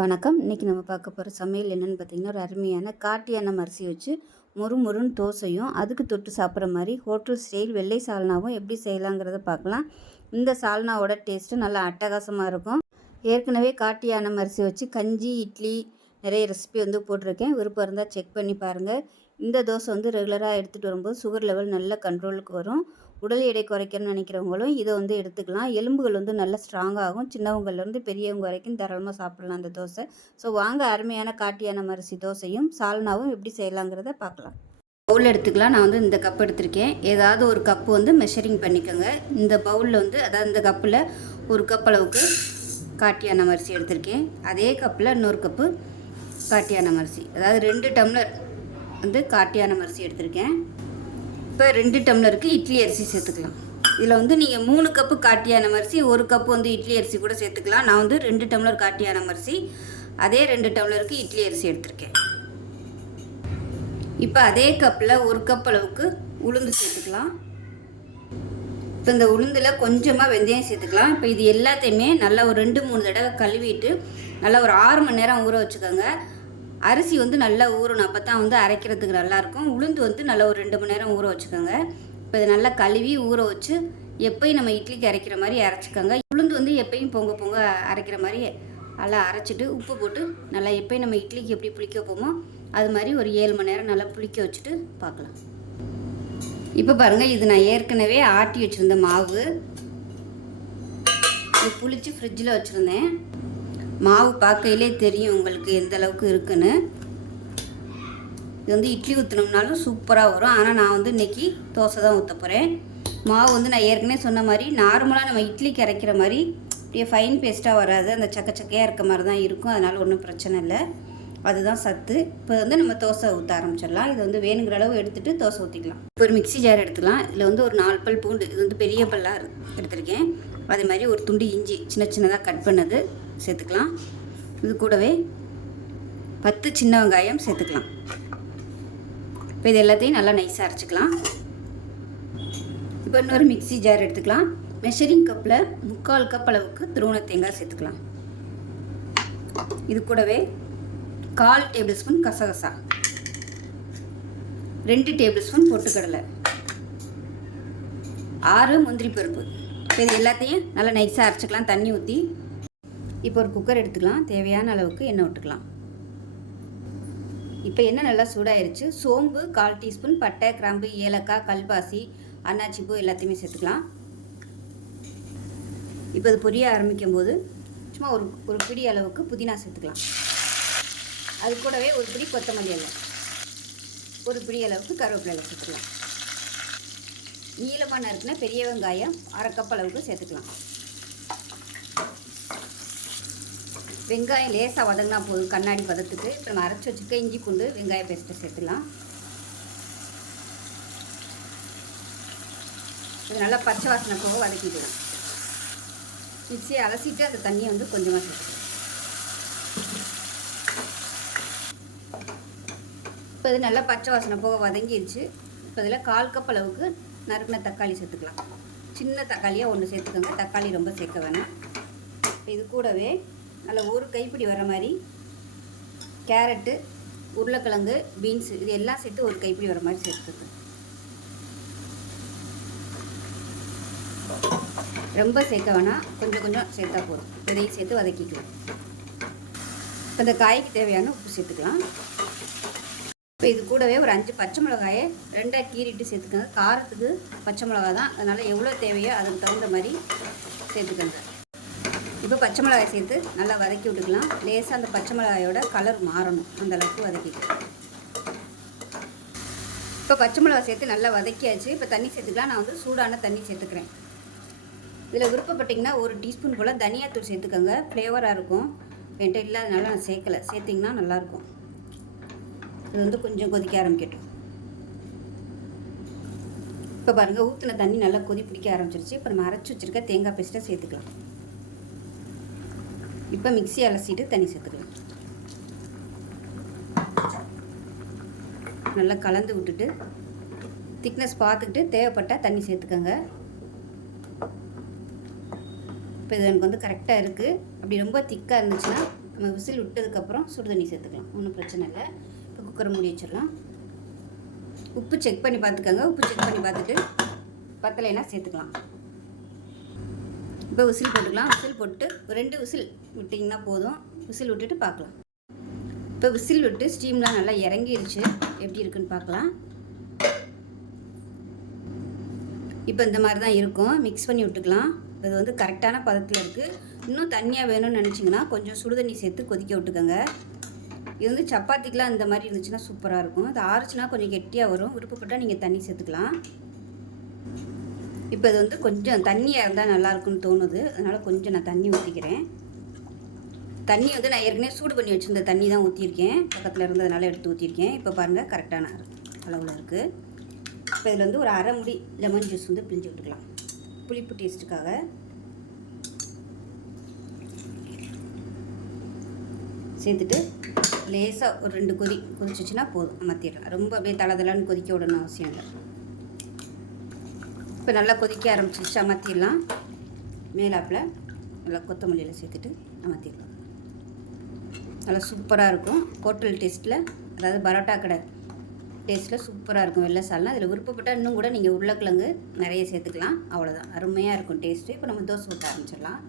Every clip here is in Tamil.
வணக்கம். இன்றைக்கி நம்ம பார்க்க போகிற சமையல் என்னென்னு பார்த்தீங்கன்னா ஒரு அருமையான காட்டியான மரிசி வச்சு மொறு மொறுன்னு தோசையும் அதுக்கு தொட்டு சாப்பிட்ற மாதிரி ஹோட்டல் ஸ்டைல் வெள்ளை சால்னாவும் எப்படி செய்யலாங்கிறத பார்க்கலாம். இந்த சால்னாவோட டேஸ்ட்டு நல்லா அட்டகாசமாக இருக்கும். ஏற்கனவே காட்டியான மரிசி வச்சு கஞ்சி இட்லி நிறைய ரெசிபி வந்து போட்டிருக்கேன். விருப்பம் இருந்தால் செக் பண்ணி பாருங்கள் இந்த தோசை வந்து ரெகுலராக எடுத்துகிட்டு வரும்போது சுகர் லெவல் நல்ல கண்ட்ரோலுக்கு வரும். உடல் எடை குறைக்கணும்னு நினைக்கிறவங்களும் இதை வந்து எடுத்துக்கலாம். எலும்புகள் வந்து நல்லா ஸ்ட்ராங்காகும் சின்னவங்கள்லேருந்து பெரியவங்க வரைக்கும் தாராளமாக சாப்பிட்லாம் அந்த தோசை. ஸோ வாங்க அருமையான காட்டியான அரிசி தோசையும் சால்னாவும் எப்படி செய்யலாங்கிறத பார்க்கலாம். பவுல் எடுத்துக்கலாம். நான் வந்து இந்த கப் எடுத்திருக்கேன். ஏதாவது ஒரு கப்பு வந்து மெஷரிங் பண்ணிக்கோங்க. இந்த பவுலில் வந்து அதாவது இந்த கப்பில் ஒரு கப் அளவுக்கு காட்டியான அரிசி எடுத்திருக்கேன். அதே கப்பில் இன்னொரு கப்பு காட்டியான அரிசி. அதாவது ரெண்டு டம்ளர் வந்து காட்டியான அரிசி எடுத்திருக்கேன். இப்போ ரெண்டு டம்ளருக்கு இட்லி அரிசி சேர்த்துக்கலாம். இதில் வந்து நீங்கள் மூணு கப்பு காட்டியான அரிசி ஒரு கப்பு வந்து இட்லி அரிசி கூட சேர்த்துக்கலாம். நான் வந்து ரெண்டு டம்ளர் காட்டியான அரிசி அதே ரெண்டு டம்ளருக்கு இட்லி அரிசி எடுத்திருக்கேன். இப்போ அதே கப்பில் ஒரு கப் அளவுக்கு உளுந்து சேர்த்துக்கலாம். இப்போ இந்த உளுந்தில் கொஞ்சமாக வெந்தயம் சேர்த்துக்கலாம். இப்போ இது எல்லாத்தையுமே நல்லா ஒரு ரெண்டு மூணு தடவை கழுவிட்டு நல்லா ஒரு ஆறு மணி நேரம் ஊற வச்சுக்கோங்க. அரிசி வந்து நல்லா ஊறணும். அப்போ தான் வந்து அரைக்கிறதுக்கு நல்லாயிருக்கும். உளுந்து வந்து நல்லா ஒரு ரெண்டு மணி நேரம் ஊற வச்சுக்கோங்க. இப்போ இதை நல்லா கழுவி ஊற வச்சு எப்பயும் நம்ம இட்லிக்கு அரைக்கிற மாதிரி அரைச்சிக்கோங்க. உளுந்து வந்து எப்பயும் பொங்க பொங்க அரைக்கிற மாதிரி நல்லா அரைச்சிட்டு உப்பு போட்டு நல்லா எப்பயும் நம்ம இட்லிக்கு எப்படி புளிக்க வைப்போமோ அது மாதிரி ஒரு ஏழு மணி நேரம் நல்லா புளிக்க வச்சுட்டு பார்க்கலாம். இப்போ பாருங்கள் இது நான் ஏற்கனவே ஆட்டி வச்சுருந்த மாவு. புளிச்சு ஃப்ரிட்ஜில் வச்சுருந்தேன். மாவு பார்க்கையிலே தெரியும் உங்களுக்கு எந்த அளவுக்கு இருக்குன்னு. இது வந்து இட்லி ஊற்றினோம்னாலும் சூப்பராக வரும். ஆனால் நான் வந்து இன்றைக்கி தோசை தான் ஊற்ற போகிறேன் மாவு வந்து நான் ஏற்கனவே சொன்ன மாதிரி நார்மலாக நம்ம இட்லி கரைக்கிற மாதிரி அப்படியே ஃபைன் பேஸ்ட்டாக வராது. அந்த சக்க சக்கையாக இருக்க மாதிரி தான் இருக்கும். அதனால் ஒன்றும் பிரச்சனை இல்லை. அதுதான் சத்து. இப்போ வந்து நம்ம தோசை ஊற்ற ஆரம்பிச்சிடலாம். இது வந்து வேணுங்கிற அளவு எடுத்துகிட்டு தோசை ஊற்றிக்கலாம் இப்போ ஒரு மிக்சி ஜார் எடுத்துக்கலாம். இதில் வந்து ஒரு நாலு பல் பூண்டு இது வந்து பெரிய பல்லாக எடுத்திருக்கேன். அதே மாதிரி ஒரு துண்டு இஞ்சி சின்ன சின்னதாக கட் பண்ணது. சேர்த்துக்கலாம். இது கூடவே பத்து சின்ன வெங்காயம் சேர்த்துக்கலாம். இப்போ இது எல்லாத்தையும் நல்லா நைஸாக அரைச்சிக்கலாம். இப்போ இன்னொரு மிக்சி ஜார் எடுத்துக்கலாம். மெஷரிங் கப்பில் முக்கால் கப் அளவுக்கு திருவண தேங்காய் சேர்த்துக்கலாம். இது கூடவே கால் டேபிள் ஸ்பூன் கசகசா. ரெண்டு டேபிள் ஸ்பூன் பொட்டுக்கடலை. ஆறு முந்திரி பருப்பு. இப்போ இது எல்லாத்தையும் நல்லா நைஸாக அரைச்சிக்கலாம். தண்ணி ஊற்றி இப்போ ஒரு குக்கர் எடுத்துக்கலாம். தேவையான அளவுக்கு எண்ணெய் விட்டுக்கலாம். இப்போ எண்ணெய் நல்லா சூடாயிருச்சு. சோம்பு கால் டீஸ்பூன் பட்டை கிராம்பு ஏலக்காய் கல்பாசி அன்னாச்சி பூ எல்லாத்தையுமே சேர்த்துக்கலாம். இப்போ அது பொரிய ஆரம்பிக்கும் போது சும்மா ஒரு ஒரு பிடி அளவுக்கு புதினா சேர்த்துக்கலாம். அது கூடவே ஒரு பிடி கொத்தமல்லி எல்லாம் ஒரு பிடி அளவுக்கு கருவேப்பிலை சேர்த்துக்கலாம். நீளமான இருக்குன்னா பெரிய வெங்காயம் அரை கப் அளவுக்கு சேர்த்துக்கலாம். வெங்காயம் லேசாக வதங்கினா போதும். கண்ணாடி பதத்துக்கு இப்போ நம்ம அரைச்சி வச்சுருக்க இஞ்சி பூண்டு வெங்காய பேஸ்ட்டை சேர்த்துலாம் இது நல்லா பச்சை வாசனை போக வதக்கிக்கலாம். மிக்சியை அலசிட்டு அந்த தண்ணியை வந்து கொஞ்சமாக சேர்த்துக்கலாம். இப்போ இது நல்லா பச்சை வாசனை போக வதங்கிடுச்சு இப்போ இதில் கால் கப் அளவுக்கு நறுக்கின தக்காளி சேர்த்துக்கலாம். சின்ன தக்காளியாக ஒன்று சேர்த்துக்கோங்க. தக்காளி ரொம்ப சேர்க்க வேணாம். இது கூடவே அதில் ஒரு கைப்பிடி வர மாதிரி. கேரட்டு உருளைக்கிழங்கு பீன்ஸு இது எல்லாம் சேர்த்து ஒரு கைப்பிடி வர மாதிரி சேர்த்துக்கு ரொம்ப சேர்க்க வேணாம். கொஞ்சம் கொஞ்சம் சேர்த்தா போதும். இதையும் சேர்த்து வதக்கிக்கலாம். இப்போ இந்த காய்க்கு தேவையான உப்பு சேர்த்துக்கலாம். இப்போ இது கூடவே ஒரு அஞ்சு பச்சை மிளகாயை ரெண்டாக கீறிட்டு சேர்த்துக்கோங்க. காரத்துக்கு பச்சை மிளகா தான். அதனால் எவ்வளோ தேவையோ அதுக்கு தகுந்த மாதிரி சேர்த்துக்கோங்க. இப்போ பச்சை மிளகாய் சேர்த்து நல்லா வதக்கி விட்டுக்கலாம். லேசாக அந்த பச்சை மிளகாயோட கலர் மாறணும். அந்தளவுக்கு வதக்கிக்கலாம் இப்போ பச்சை மிளகாய் சேர்த்து நல்லா வதக்கியாச்சு. இப்போ தண்ணி சேர்த்துக்கலாம். நான் வந்து சூடான தண்ணி சேர்த்துக்கிறேன். இதில் விருப்பப்பட்டிங்கன்னா ஒரு டீஸ்பூன் போல் தனியாத்தூள் சேர்த்துக்கோங்க. ஃப்ளேவராக இருக்கும். என்கிட்ட இல்லாதனால நான் சேர்க்கலை. சேர்த்திங்கன்னா நல்லாயிருக்கும் இது வந்து கொஞ்சம் கொதிக்க ஆரம்பிக்கட்டும். இப்போ பாருங்கள் ஊற்றின தண்ணி நல்லா கொதி பிடிக்க ஆரம்பிச்சிருச்சு. இப்போ நம்ம அரைச்சி வச்சுருக்க தேங்காய் பேஸ்ட்டை சேர்த்துக்கலாம். இப்போ மிக்சி அலசிட்டு தண்ணி சேர்த்துக்கலாம். நல்லா கலந்து விட்டுட்டு திக்னஸ் பார்த்துக்கிட்டு தேவைப்பட்டால் தண்ணி சேர்த்துக்கோங்க. இப்போ இது எனக்கு வந்து கரெக்டாக இருக்குது அப்படி ரொம்ப திக்காக இருந்துச்சுன்னா நம்ம விசில் விட்டதுக்கப்புறம் சுடு தண்ணி சேர்த்துக்கலாம். ஒன்றும் பிரச்சனை இல்லை. இப்போ குக்கரை மூடி வச்சிடலாம். உப்பு செக் பண்ணி பார்த்துக்கோங்க. உப்பு செக் பண்ணி பார்த்துட்டு பத்தலைன்னா சேர்த்துக்கலாம். இப்போ விசில் போட்டுக்கலாம். விசில் போட்டு ரெண்டு விசில். விட்டிங்கன்னா போதும். விசில் விட்டுட்டு பார்க்கலாம். இப்போ விசில் விட்டு ஸ்டீம்லாம் நல்லா இறங்கிடுச்சு எப்படி இருக்குன்னு பார்க்கலாம். இப்போ இந்த மாதிரி தான் இருக்கும். மிக்ஸ் பண்ணி விட்டுக்கலாம். இது வந்து கரெக்டான பதத்தில் இருக்குது இன்னும் தண்ணியாக வேணும்னு நினச்சிங்கன்னா கொஞ்சம் சுடுதண்ணி சேர்த்து கொதிக்க விட்டுக்கோங்க. இது வந்து சப்பாத்திக்கெலாம் இந்த மாதிரி இருந்துச்சுன்னா சூப்பராக இருக்கும். அது ஆறுச்சுன்னா கொஞ்சம் கெட்டியாக வரும். விருப்பப்பட்டால் நீங்கள் தண்ணி சேர்த்துக்கலாம். இப்போ இது வந்து கொஞ்சம் தண்ணியாக இருந்தால் நல்லாயிருக்குன்னு தோணுது. அதனால் கொஞ்சம் நான் தண்ணி ஊற்றிக்கிறேன் தண்ணி வந்து நான் ஏற்கனவே சூடு பண்ணி வச்சுருந்த தண்ணி தான் ஊற்றிருக்கேன் பக்கத்தில் இருந்ததுனால எடுத்து ஊற்றிருக்கேன் இப்போ பாருங்கள் கரெக்டான அளவில் இருக்குது இப்போ இதில் வந்து ஒரு அரை முடி லெமன் ஜூஸ் வந்து பிழிஞ்சு விட்டுக்கலாம். புளிப்பு டேஸ்ட்டுக்காக சேர்த்துட்டு லேசாக ஒரு ரெண்டு கொதி கொதிச்சிச்சுன்னா போதும். அமர்த்திடலாம் ரொம்ப அப்படியே தளதளன்னு கொதிக்க விடணும் அவசியம் இல்லை. இப்போ நல்லா கொதிக்க ஆரம்பிச்சிச்சு அமர்த்திடலாம். மேலாப்பில் நல்லா கொத்தமல்லியில் சேர்த்துட்டு அமர்த்திடலாம். நல்லா சூப்பராக இருக்கும். ஹோட்டல் டேஸ்ட்டில் அதாவது பரோட்டா கடை டேஸ்ட்டில் சூப்பராக இருக்கும். வெள்ளை சால்னா. அதில் விருப்பப்பட்டால் இன்னும் கூட நீங்கள் உருளைக்கிழங்கு நிறைய சேர்த்துக்கலாம். அவ்வளோதான் அருமையாக இருக்கும் டேஸ்ட்டு இப்போ நம்ம தோசை ஊற்ற ஆரம்பிச்சிடலாம்.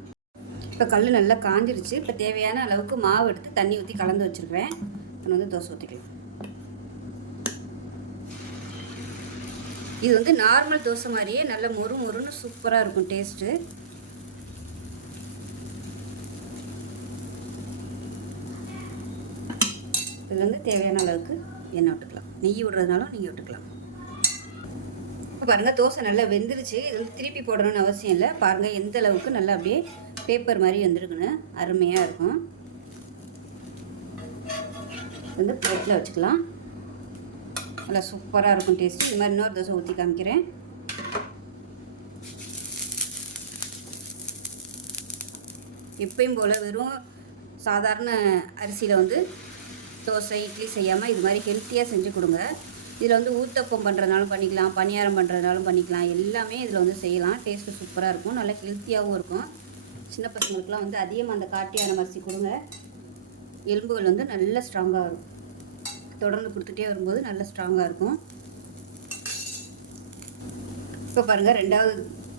இப்போ கல் நல்லா காஞ்சிருச்சு. இப்போ தேவையான அளவுக்கு மாவு எடுத்து தண்ணி ஊற்றி கலந்து வச்சுருக்கிறேன். இப்போ வந்து தோசை ஊற்றிக்கலாம் இது வந்து நார்மல் தோசை மாதிரியே நல்ல மொறு மொறுன்னு சூப்பராக இருக்கும் டேஸ்ட்டு இதில் வந்து தேவையான அளவுக்கு எண்ணெய் விட்டுக்கலாம். நெய் விடுறதுனாலும் நீங்கள் விட்டுக்கலாம். இப்போ பாருங்கள் தோசை நல்லா வெந்துருச்சு. இது வந்து திருப்பி போடணும்னு அவசியம் இல்லை. பாருங்கள் எந்த அளவுக்கு நல்லா அப்படியே பேப்பர் மாதிரி வந்துருக்குன்னு அருமையாக இருக்கும். வந்து பிளேட்டில் வச்சுக்கலாம். நல்லா சூப்பராக இருக்கும் டேஸ்ட்டு இது மாதிரி இன்னொரு தோசை ஊற்றி காமிக்கிறேன். எப்பயும் போல் வெறும் சாதாரண அரிசியில் வந்து தோசை இட்லி செய்யாமல் இது மாதிரி ஹெல்த்தியாக செஞ்சு கொடுங்க. இதில் வந்து ஊத்தப்பம் பண்ணுறதுனாலும் பண்ணிக்கலாம் பணியாரம் பண்ணுறதுனாலும் பண்ணிக்கலாம். எல்லாமே இதில் வந்து செய்யலாம். டேஸ்ட்டு சூப்பராக இருக்கும். நல்லா ஹெல்த்தியாகவும் இருக்கும். சின்ன பசங்களுக்குலாம் வந்து அதிகமாக அந்த காட்டியான மரிசி கொடுங்க. எலும்புகள் வந்து நல்லா ஸ்ட்ராங்காக இருக்கும் தொடர்ந்து கொடுத்துட்டே வரும்போது நல்லா ஸ்ட்ராங்காக இருக்கும். இப்போ பாருங்கள் ரெண்டாவது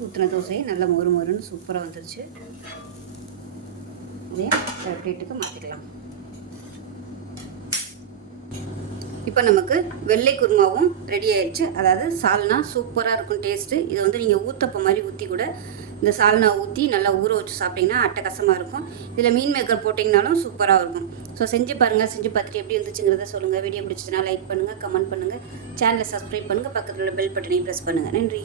ஊற்றின தோசை நல்லா மொறு மொறுன்னு சூப்பராக வந்துருச்சு. இதே பிளேட்டுக்கு மாற்றிக்கலாம் இப்போ நமக்கு வெள்ளை குருமாவும் ரெடி ஆயிடுச்சு. அதாவது சால்னா சூப்பராக இருக்கும் டேஸ்ட்டு இதை வந்து நீங்கள் ஊத்தப்ப மாதிரி ஊற்றி கூட இந்த சால்னா ஊற்றி நல்லா ஊற வச்சு சாப்பிட்டிங்கன்னா அட்டகாசமாக இருக்கும். இதில் மீன் மேக்கர் போட்டிங்கனாலும் சூப்பராக இருக்கும். ஸோ செஞ்சு பாருங்கள் செஞ்சு பார்த்துட்டு எப்படி இருந்துச்சுங்கிறத சொல்லுங்கள் வீடியோ பிடிச்சதுனா லைக் பண்ணுங்கள் கமெண்ட் பண்ணுங்கள் சேனலை சப்ஸ்கிரைப் பண்ணுங்கள் பக்கத்தில் உள்ள பெல் பட்டனையும் ப்ரெஸ் பண்ணுங்கள் நன்றி.